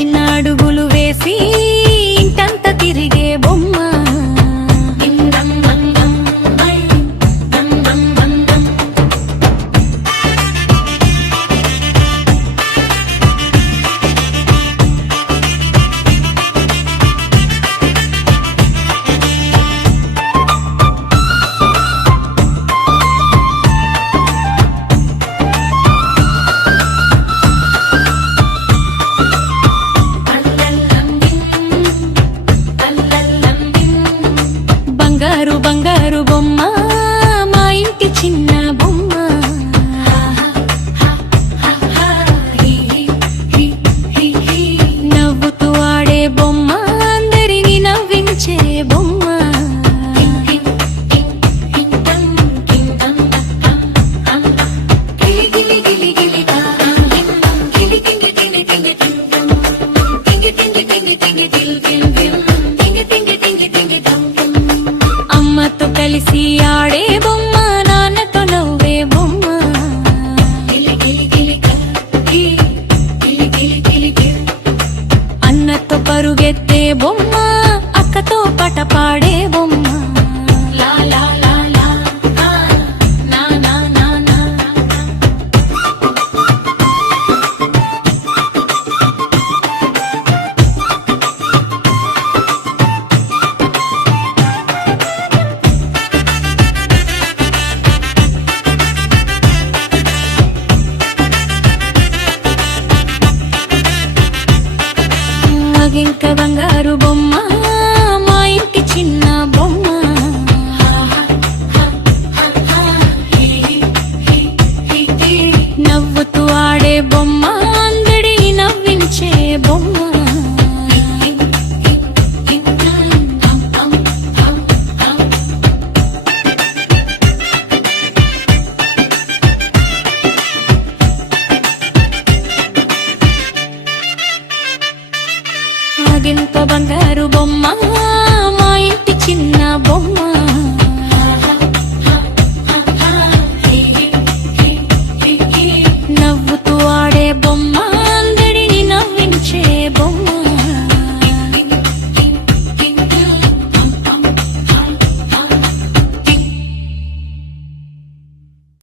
చిన్న అడుగులు వేసి ఇంటంత తిరిగే బొమ్మ. బంగారు బంగారు బొమ్మ మా ఇంటి చిన్న బొమ్మ. నవ్వుతూ ఆడే బొమ్మ, అందరిని నవ్వించే బొమ్మ. అమ్మతో కలిసి ఆడే బొమ్మ, నాన్నతో నవ్వే బొమ్మ. అన్నతో పరుగెత్తే బొమ్మ, అక్కతో పాట పాడే బొమ్మ. లా లా లా లా నా నా నా నా. మగింక బంగారు బొమ్మ మా ఇంటి చిన్న బొమ్మ. నవ్వుతూ ఆడే బొమ్మ, అందరిని నవ్వించే బొమ్మ. మగింక బంగారు బొమ్మ